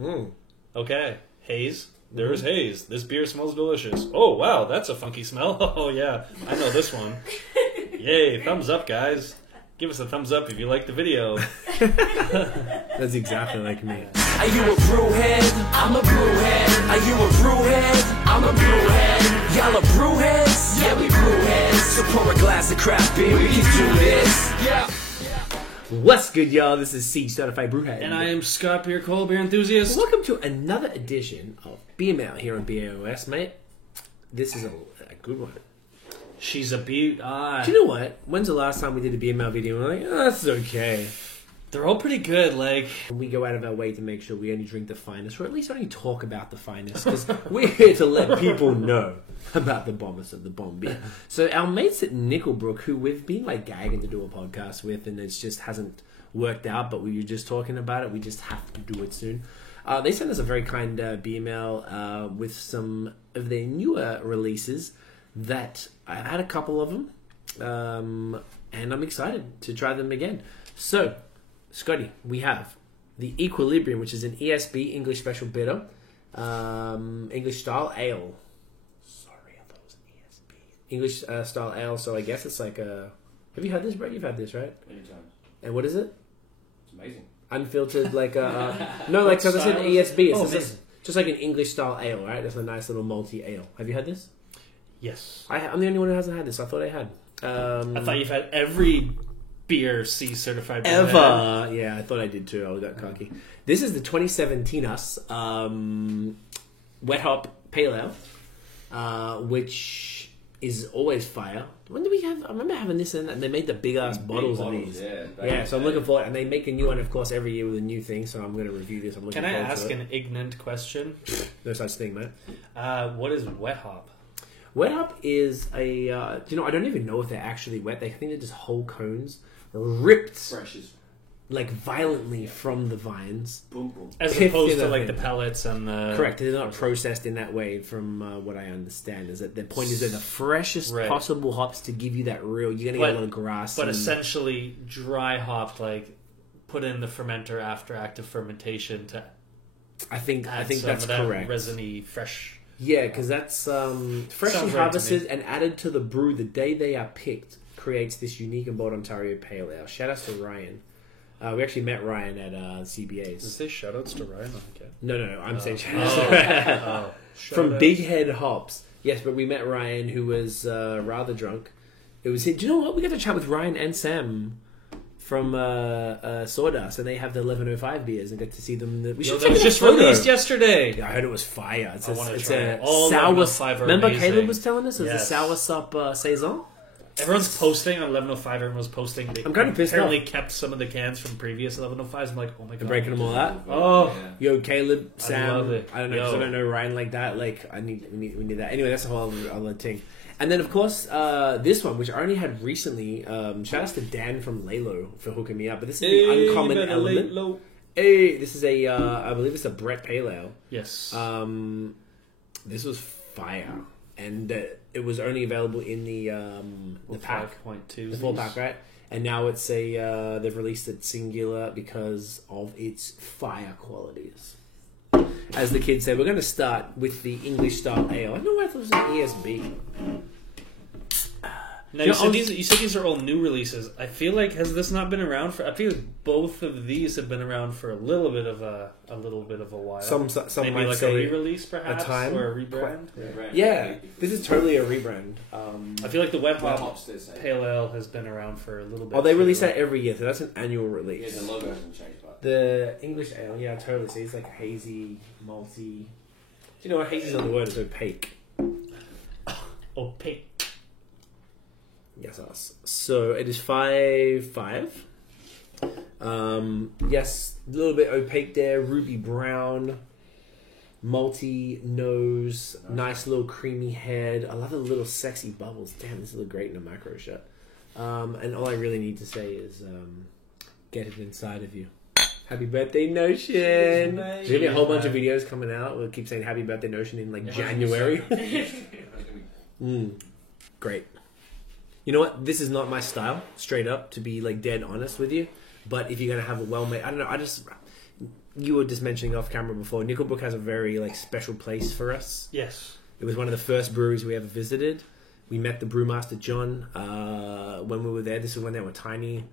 Okay, haze. There's haze. This beer smells delicious. Oh, wow, that's a funky smell. Oh, yeah, I know this one. Yay, thumbs up, guys. Give us a thumbs up if you like the video. That's exactly like me. Are you a brewhead? I'm a brewhead. Are you a brewhead? I'm a brewhead. Y'all are brewheads? Yeah, we brewheads. So pour a glass of craft beer, we can do this. Yeah. What's good, y'all? This is C Certified Brewhead. And I am Scott Beer Cole, beer enthusiast. Welcome to another edition of Beer Mail here on BAOS, mate. This is a good one. She's a beat. Do you know what? When's the last time we did a Beer Mail video? We're like, oh, that's okay. They're all pretty good, like... We go out of our way to make sure we only drink the finest, or at least only talk about the finest, because we're here to let people know about the bombest of the bomb beer. So our mates at Nickelbrook, who we've been like gagging to do a podcast with, and it just hasn't worked out, but we were just talking about it, we just have to do it soon. They sent us a very kind beer mail with some of their newer releases that I've had a couple of them, and I'm excited to try them again. So, Scotty, we have the Equilibrium, which is an ESB, English Special Bitter, English Style Ale. Sorry, I thought it was an ESB. English Style Ale, so I guess it's like a... Have you had this, Brett? You've had this, right? Many times. And what is it? It's amazing. Unfiltered, like a... no, like, because I said ESB. It's Oh, just like an English Style Ale, right? It's a nice little malty ale. Have you had this? Yes. I'm the only one who hasn't had this. I thought I had. I thought you've had every beer C certified beer Ever. Yeah, I thought I did too. I got cocky. This is the 2017 US Wet Hop Pale Ale, which is always fire. When did we have... I remember having this in, and they made the big-ass bottles of these. Yeah, So I'm looking forward... And they make a new one, of course, every year with a new thing, so I'm going to review this. I'm looking Can I forward ask to it. an ignorant question? No such thing, man. What is wet hop? Wet hop is a... I don't even know if they're actually wet. They think they're just whole cones ripped Fresh as like violently from the vines. boom boom. As Piff opposed in to a like the thing. pellets and the... Correct. They're not processed in that way from what I understand. Is that the point is they're the freshest Right. possible hops to give you that real... You're going to get a lot of grass. But and- essentially dry hopped, like put in the fermenter after active fermentation to I think add some that's of that correct. resiny fresh... Yeah, because that's freshly Sounds right to harvested me. and added to the brew the day they are picked creates this unique and bold Ontario Pale Ale. Shout out to Ryan. We actually met Ryan at Does it CBA's. say shoutouts to Ryan? Okay. No. I'm saying shout out to Ryan. Oh. From Shout Big Head Hops. Yes, but we met Ryan, who was rather drunk. It was him. Do you know what? We got to chat with Ryan and Sam from Sawdust, and they have the 1105 beers, and get to see them. We Yo, should that take was a just photo. released yesterday. Yeah, I heard it was fire. It's I wanna it's try a it. All sour. 1105 are Remember, amazing. Caleb was telling us it was Yes. a sour sup saison. Everyone's posting on 1105. Everyone was posting. They I'm kinda pissed apparently kept some of the cans from previous 1105s. I'm like, oh my god, They're breaking them all out. Oh. Yo, Caleb, I Sam. love it. I don't know because I Yo. don't know Ryan like that. Like, we need that. Anyway, that's a whole other thing. And then, of course, this one, which I only had recently. Shout out to Dan from Lalo for hooking me up. But this is the Uncommon Element. Hey, this is a, I believe it's a Brett Pale Ale. Yes. This was fire, and it was only available in the pack, 5.2. the 4-pack, right? And now it's a they've released it singular because of its fire qualities. As the kids say, we're going to start with the English style ale. I don't know why I thought it was an ESB. Now, you said these are all new releases. I feel like has this not been around for? I feel like both of these have been around for a little bit of a while. Some Maybe might like a say re-release, perhaps, time. or a rebrand. Yeah, this is totally a rebrand. I feel like the Wet Hop Hops, they say. Pale Ale has been around for a little bit. Oh, they too. release that every year, so that's an annual Yeah, release. the logo hasn't changed, but The English ale, yeah, totally. See, it's like hazy, malty. Do you know what hazy is not the word? It's opaque. Opaque. Yes, us. So it is 5.5. Yes, a little bit opaque there. Ruby brown, malty nose, nice little creamy head. I love the little sexy bubbles. Damn, this will look great in a macro shot. And all I really need to say is, get it inside of you. Happy birthday, Notion! There's gonna be a whole bunch of videos coming out. We'll keep saying Happy Birthday, Notion in like January. Great. You know what? This is not my style, straight up, to be like dead honest with you. But if you're gonna have a well-made, I don't know. you were just mentioning off camera before, Nickelbrook has a very like special place for us. Yes. It was one of the first breweries we ever visited. We met the brewmaster John when we were there. This is when they were tiny,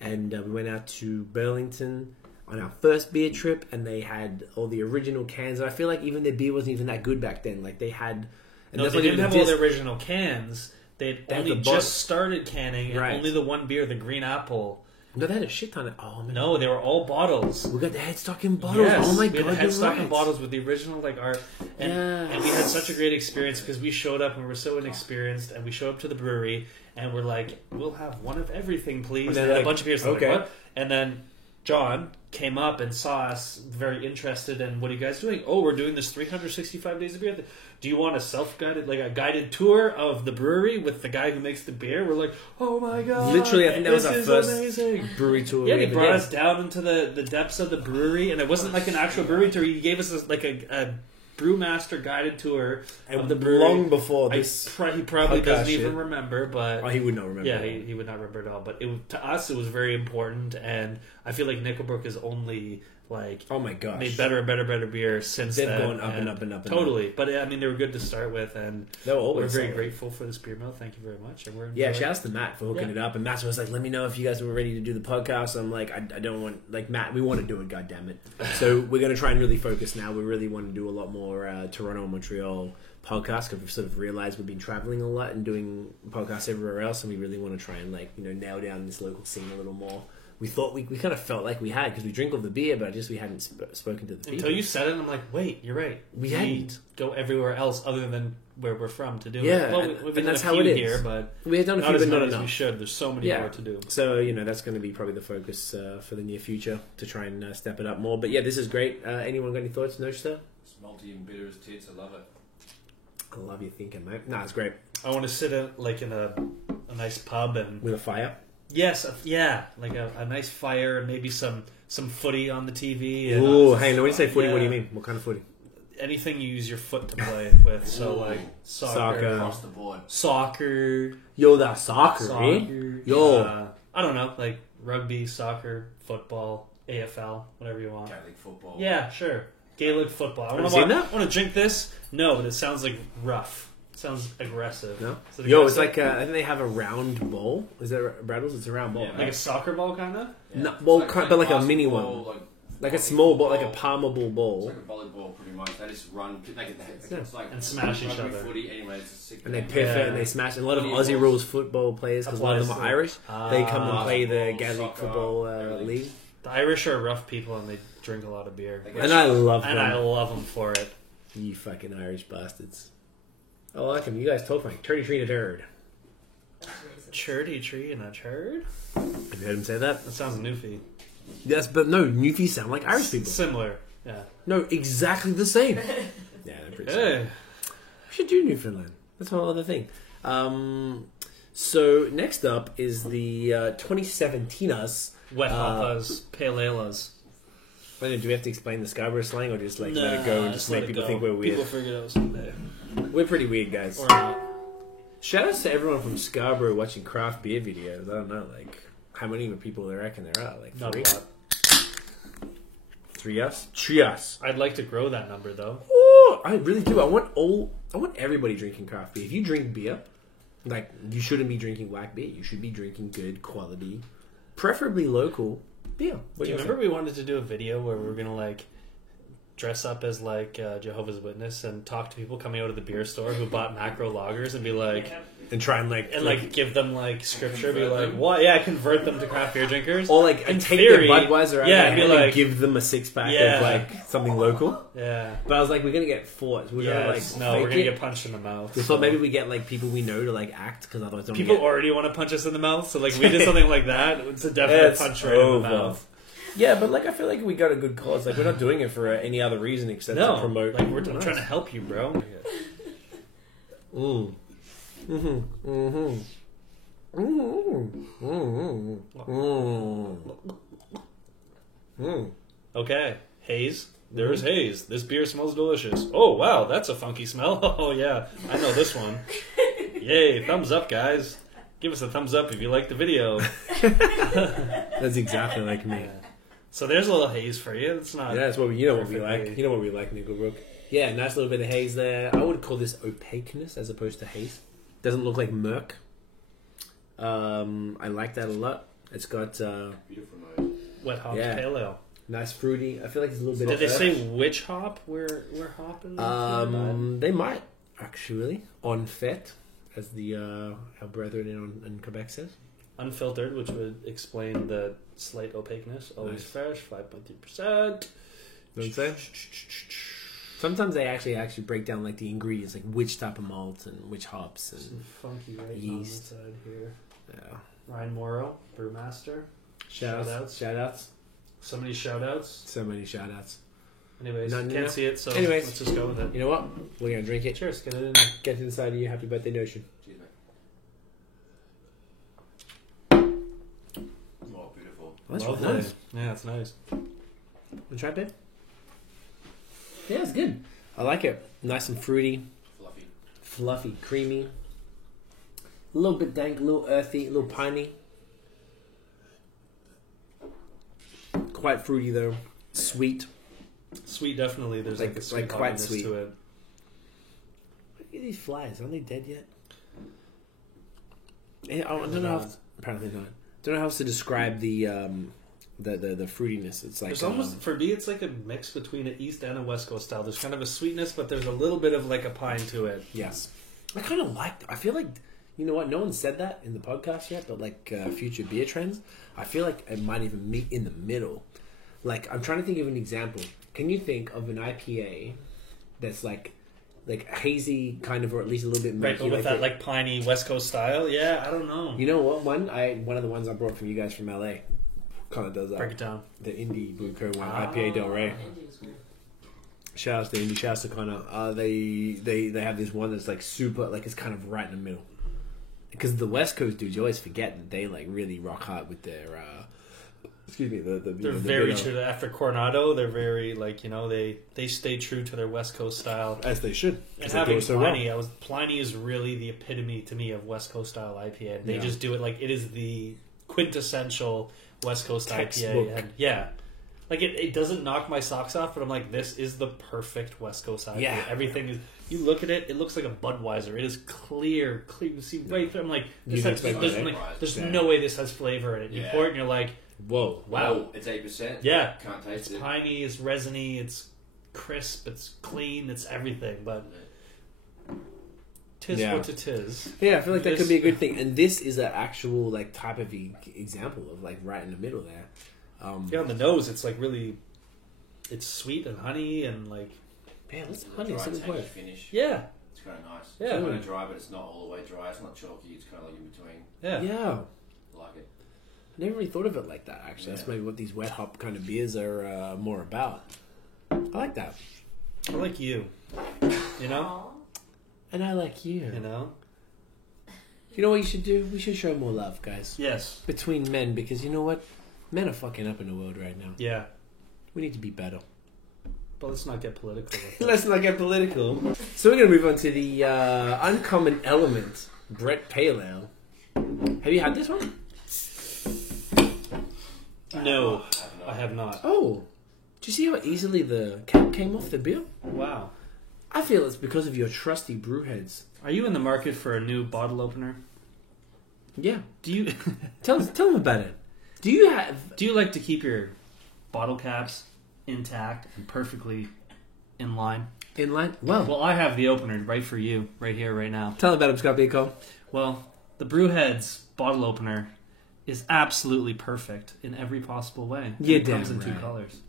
and we went out to Burlington on our first beer trip, and they had all the original cans. And I feel like even their beer wasn't even that good back then. Like they had, and No, that's they not didn't even have a all diss. the original cans. They'd They had only the just started canning, and Right. only the one beer, the Green Apple. No, they had a shit ton of. Oh man, No, they were all bottles. we got the headstock in bottles. Yes, Oh my we had god, the you're headstock right. and bottles with the original like art, and we had such a great experience because we showed up and we were so inexperienced, and we showed up to the brewery and we're like, we'll have one of everything, please. And They they're had like, a bunch of beers. Like, okay. what? And then John came up and saw us, very interested in what are you guys doing? Oh, we're doing this 365 days of beer. Do you want a self-guided, like a guided tour of the brewery with the guy who makes the beer? We're like, oh my god! Literally, I think that was this our is first amazing. brewery tour. Yeah, we he ever brought did. us down into the depths of the brewery, and it wasn't like an actual brewery tour. He gave us like a brewmaster guided tour of the brewery. long before this. He probably podcast doesn't shit. even remember, but Oh, he would not remember. yeah, that. he would not remember at all. But to us, it was very important, and I feel like Nickelbrook is only like Oh my gosh. made better and better beer since They've then. gone up and up and up and totally. But I mean, they were good to start with, and They were we're always very solid. grateful for this beer mill. Thank you very much. And we're Yeah, enjoying- shouts to Matt for hooking Yeah. it up. And Matt was like, let me know if you guys were ready to do the podcast. I'm like, I don't want, like, Matt, we want to do it, goddammit. So we're going to try and really focus now. We really want to do a lot more Toronto and Montreal podcasts because we've sort of realized we've been traveling a lot and doing podcasts everywhere else. And we really want to try and, like, you know, nail down this local scene a little more. We thought we kind of felt like we had because we drink all the beer, but we hadn't spoken to the people. Until you said it, I'm like, wait, you're right. We need hadn't. to go everywhere else other than where we're from to do Yeah, it. Well, and we've done that's a how few it is. here, but We had done a not few, as but not many as we enough. should. There's so many more to do. So, you know, that's going to be probably the focus for the near future to try and step it up more. But yeah, this is great. Anyone got any thoughts? No, sir? It's malty and bitter as tits. I love it. I love your thinking, mate. Nah, it's great. I want to sit in a nice pub and With a fire. yes, like a nice fire and maybe some footy on the TV. And, Ooh, hang on. When you say footy, what do you Yeah. mean? What kind of footy? anything you use your foot to play with. So like Soccer. Across the board. soccer, Yo, that soccer, eh? Yo. I don't know, like rugby, soccer, football, AFL, whatever you want. Gaelic football. Yeah, sure. Gaelic football. I you want seen that? to drink this. No, but it sounds like rough. It sounds aggressive. No? Is it Yo, it's aggressive? like, I think they have a round bowl. Is that Braddles? It's a round bowl. Yeah, right? like a soccer ball, kind of. Yeah. No, It's well, but like a mini basketball, one. Like a small ball, like a palmable It's bowl. like a volleyball, pretty much. They just run, it's like And smash each rugby other. Footy, anyway, it's a sick And they game. piff Yeah. it and they smash. And a lot of Yeah. Aussie rules football players, because a lot of them are Applies to- Irish. They come and Ah. play the Basketball, Gaelic soccer, football everything. league. The Irish are rough people and they drink a lot of beer. They get And I love And I them. love them for it. You fucking Irish bastards. I like them. You guys talk like turdy tree to turd. Churdy tree and a turd? Have you heard him say that? That sounds newfie. Yes, but no, Newfies sound like Irish people. Similar. Yeah. No, exactly the same. Yeah, they're pretty similar. Hey. We should do Newfoundland. That's one other thing. So next up is the 2017us. Wet hoppers, pale ales. I don't know, do we have to explain the Scarborough slang or just like let it go and just make people think we're weird? People figure it out someday. We're pretty weird, guys. Or not. Shout outs to everyone from Scarborough watching craft beer videos. I don't know, like how many people they reckon there are? Like Not a three? lot. Three us? Three us. I'd like to grow that number though. Oh, I really do. I want everybody drinking craft beer. If you drink beer, like you shouldn't be drinking whack beer. You should be drinking good quality, preferably local beer. What Do you guys remember we wanted to do a video where we were gonna like dress up as like Jehovah's Witness and talk to people coming out of the beer store who bought macro lagers and be like think? And try and like give them like scripture, be Convert like them? what? Yeah, convert them to craft beer drinkers. or like in take theory, their Budweiser out yeah, of and their be hand like and give them a 6-pack Yeah. of like something local. yeah. But I was like, we're gonna get fought. We're gonna like Yes. No, fake we're gonna it. get punched in the mouth. We so. thought maybe we get like people we know to like act because otherwise don't People get... already want to punch us in the mouth, so like we did something like that. It's a definite It's punch right in over. the mouth. Yeah, but like I feel like we got a good cause. Like we're not doing it for any other reason except to No, promote. like I'm trying to help you, bro. Mm. Mm-hmm. Mm-hmm. Mm-hmm. Mm-hmm. Mm. Okay, haze. There's haze. This beer smells delicious. Oh wow, that's a funky smell. Oh yeah, I know this one. Yay! Thumbs up, guys. Give us a thumbs up if you like the video. That's exactly like me. So there's a little haze for you. It's not. Yeah, that's what you know what we perfectly- like. You know what we like, Nickelbrook. Yeah, nice little bit of haze there. I would call this opaqueness as opposed to haze. Doesn't look like murk. I like that a lot. It's got Beautiful nose. Wet hops Yeah. pale ale. nice fruity. I feel like there's a little bit Did of they earth. say which hop we're hopping? They might actually on fet, as the our brethren in Quebec says. Unfiltered, which would explain the slight opaqueness. Always Nice. fresh, 5.3%. Know what I'm saying? Sometimes they actually break down like the ingredients, like which type of malt and which hops Some and funky right on the yeast. side here. yeah. Ryan Morrow, brewmaster. Shout outs. So many shout outs. So many shout outs. Anyways, None, can't no. see it, so Anyways. let's just go with it. You know what? We're gonna drink it. Cheers, get it in. Get inside of you. Happy birthday, Notion. Cheers, mate. Oh, beautiful. That's Lovely. really nice. Yeah, it's nice. Want to try it, babe? Yeah, it's good. I like it. Nice and fruity, Fluffy. fluffy, creamy. A little bit dank, a little earthy, a little piney. Quite fruity though. Sweet. Sweet, definitely. There's like, Like- a sweet like quite hoppiness sweet. to it. Look at these flies. Aren't they dead yet? Yeah, I don't know. Apparently not. Don't know how else to describe the fruitiness. It's like There's almost, for me, it's like a mix between an East and a West Coast style. There's kind of a sweetness, but there's a little bit of like a pine to it. yes. I kind of like. I feel like you know what? No one said that in the podcast yet, but like future beer trends, I feel like it might even meet in the middle. Like I'm trying to think of an example. Can you think of an IPA that's like hazy, kind of, or at least a little bit Right, murky, but with that the- like piney West Coast style, yeah, I don't know. You know what? One of the ones I brought from you guys from LA kind of does that. Break it down. The Indie Brew Co. one, IPA Del Rey. Shout outs to Indie, shout outs to Connor. They have this one that's like super, like it's kind of right in the middle. Because the West Coast dudes, you always forget that they like really rock hard with their. Excuse me, They're very true to after Coronado. They're very like they stay true to their West Coast style. as they should. And 'cause they do having it so well. Pliny is really the epitome to me of West Coast style IPA. They Yeah. just do it like it is the quintessential West Coast Textbook. IPA. And yeah, like it doesn't knock my socks off, but I'm like, this is the perfect West Coast IPA. Yeah. Everything is. You look at it; it looks like a Budweiser. It is clear. You see right through. I'm like, this You'd has, expect there's, that, like, right? there's Yeah. no way this has flavor in it. You Yeah. pour it, and you're like, Whoa. wow. Oh, it's 8%. Yeah. Can't taste It's it. piney, it's resiny, it's crisp, it's clean, it's everything. But tis Yeah. what it is. Yeah, I feel like that This- could be a good thing. And this is an actual like type of example of like right in the middle there. Yeah, on the nose, it's like really, it's sweet and honey and like Man, let's Dry honey. Something tangy quite. finish. yeah, It's kind of nice. Yeah. It's kind of dry, but it's not all the way dry. It's not chalky. It's kind of like in between. yeah. Yeah. I like it. I never really thought of it like that, actually. That's Yeah. maybe what these wet hop kind of beers are more about. I like that. I like you. You know, And I like you. you know. You know what you should do? We should show more love, guys. Yes. Between men, because you know what? Men are fucking up in the world right now. Yeah. We need to be better. But let's not get political. With it. Let's not get political. So we're going to move on to the uncommon element, Brett Pale Ale. Have you had this one? No, I have not. Oh. Do you see how easily the cap came off the beer? Wow. I feel it's because of your trusty brewheads. Are you in the market for a new bottle opener? Yeah. Do you Tell them about it. Do you have... do you like to keep your bottle caps intact and perfectly in line? In line? Well, Well, I have the opener right for you, right here, right now. tell them about it, Scott Beacon. Well, the Brewheads bottle opener is absolutely perfect in every possible way. You're It comes damn in two right. colors.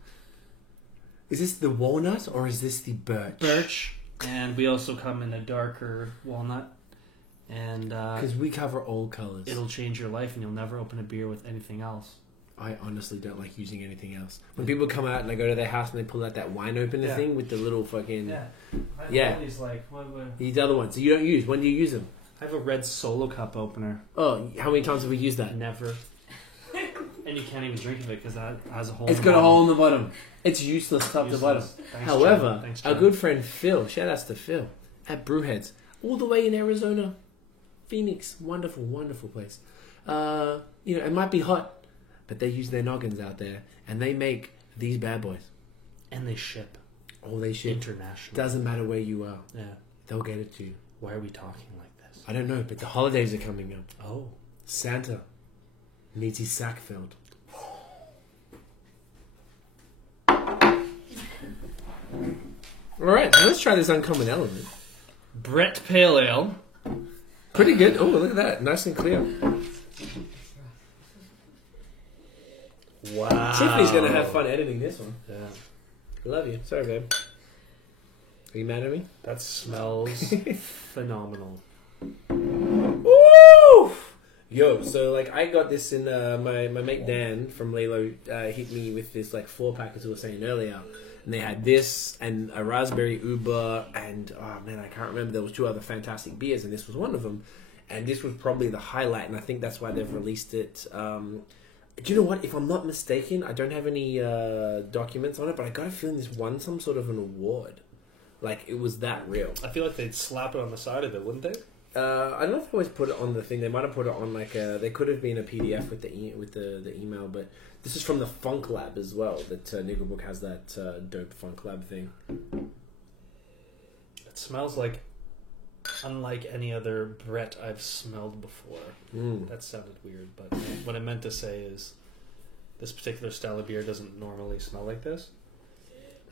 Is this the walnut or is this the birch? Birch, and we also come in a darker walnut. And Because we cover all colors. it'll change your life, and you'll never open a beer with anything else. I honestly don't like using anything else. When people come out and I go to their house and they pull out that wine opener Yeah. thing with the little fucking... I Yeah. These like what? These other ones that you don't use. When do you use them? I have a red Solo Cup opener. Oh, how many times have we used that? Never. And you can't even drink of it because that has a hole. It's in the got a bottom. hole in the bottom. It's useless top to bottom. Useless. Thanks, However, John. Thanks, our John. good friend Phil, shout outs to Phil, at Brewheads, all the way in Arizona, Phoenix, wonderful, wonderful place. It might be hot, but they use their noggins out there, and they make these bad boys. And they ship All they ship. international. Doesn't matter where you are. Yeah. They'll get it to you. Why are we talking like this? I don't know, but the holidays are coming up. Oh. Santa needs his sack filled. Alright, let's try this Uncommon Element. Brett Pale Ale. Pretty good. Oh, look at that. Nice and clear. Wow. Tiffany's going to have fun editing this one. Yeah. Love you. Sorry, babe. Are you mad at me? That smells phenomenal. Woo! Yo, so like I got this in my mate Dan from Lalo hit me with this like 4-pack as we were saying earlier, and they had this and a raspberry uber and oh man I can't remember, there was 2 other fantastic beers and this was one of them, and this was probably the highlight, and I think that's why they've released it. Do you know what? If I'm not mistaken, I don't have any documents on it, but I got a feeling this won some sort of an award. Like it was that real. I feel like they'd slap it on the side of it, wouldn't they? I don't know if they always put it on the thing. They might have put it on like a. They could have been a PDF with the email, but this is from the Funk Lab as well. That Nickelbook has that dope Funk Lab thing. It smells like unlike any other Brett I've smelled before. That sounded weird, but what I meant to say is this particular style of beer doesn't normally smell like this.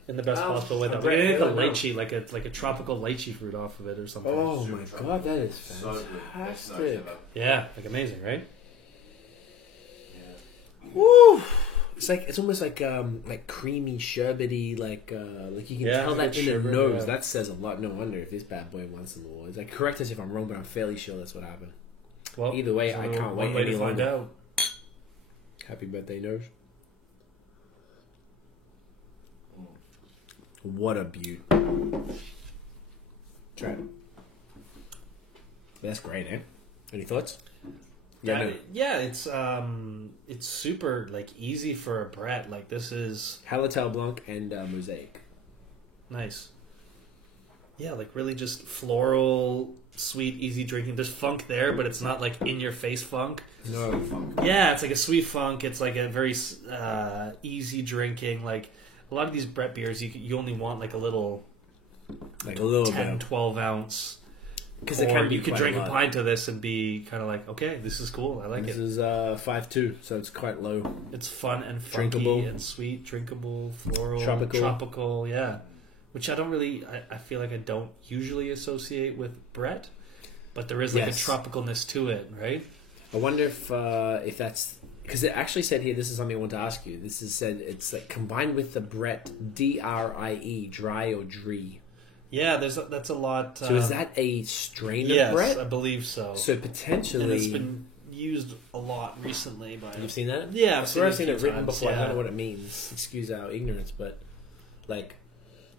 In the best possible way. That Brett, like a I don't know. lychee, like a tropical lychee fruit off of it or something. Oh my god, that is So good. That's so fantastic! clever. Yeah, like amazing, right? Yeah. Woo! It's almost like creamy, sherbety, like you can Yeah, tell that good in the sherbet, nose. yeah. That says a lot. No wonder if this bad boy won some awards. Like, correct us if I'm wrong, but I'm fairly sure that's what happened. Well, Either way, so I can't one wait way any to find longer. out. Happy birthday, nose. What a beaut. Try it. That's great, eh? Any thoughts? Yeah, it's super like easy for a Brett. Like this is Hallertau Blanc and Mosaic. nice. Yeah, like really just floral, sweet, easy drinking. There's funk there, but it's not like in your face funk. No. Yeah, it's like a sweet funk. It's like a very easy drinking. Like a lot of these Brett beers, you only want like a little, Like a little 10, bit. 12 ounce. Because it can be you could quite drink a a lot. pint of this and be kind of like, okay, this is cool. I like This it. is 5.2, so it's quite low. It's fun and funky Drinkable. and sweet, drinkable, floral, Tropical. yeah. Which I don't really, I feel like I don't usually associate with Brett, but there is like Yes. a tropicalness to it, right? I wonder if that's because it actually said here. This is something I want to ask you. This is said it's like combined with the Brett DRIE, dry or dree. Yeah, that's a lot. So is that a strain yes, of Brett? I believe so. So And potentially, it's been used a lot recently by. you've seen that? Yeah, I've I swear I've seen seen it a it few written times, before. I don't yeah. know what it means. Excuse our ignorance, but like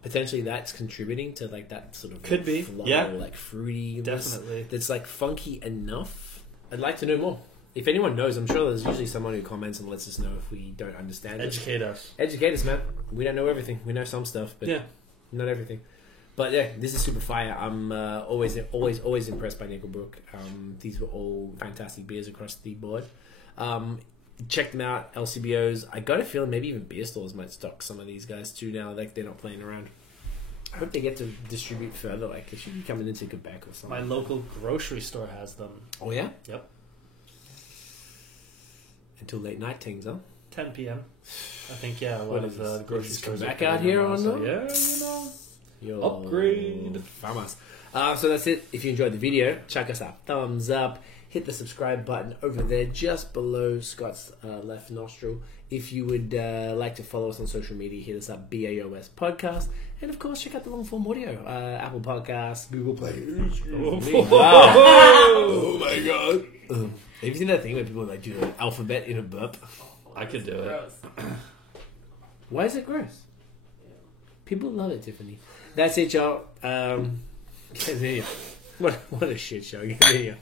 potentially that's contributing to like that sort of Could be, floral, yeah. like fruity. Definitely. That's like funky enough. I'd like to know more. If anyone knows, I'm sure there's usually someone who comments and lets us know if we don't understand it. Educate us. Educate us, man. We don't know everything. We know some stuff, but Yeah. not everything. But yeah, this is super fire. I'm always impressed by Nickelbrook. These were all fantastic beers across the board. Check them out, LCBOs. I got a feeling maybe even beer stores might stock some of these guys too now. Like they're not playing around. I hope they get to distribute further. Like they should be coming into Quebec or something. My local grocery store has them. Oh yeah, Yep. until late night things, huh? 10 p.m. I think, yeah, a What lot is of this? the grocery Does this stores come are back putting out them here on, or so, no? yeah, you know. Yo, Upgrade. Famas. So that's it. If you enjoyed the video, chuck us a thumbs up. Hit the subscribe button over there just below Scott's left nostril. If you would like to follow us on social media, hit us up, BAOS Podcast. And of course, check out the long form audio. Apple Podcasts, Google Play. Oh my god. Have you seen that thing where people like do an alphabet in a burp? I could do it. Why is it gross? People love it, Tiffany. That's it, y'all. Get here. What a shit show. Get here.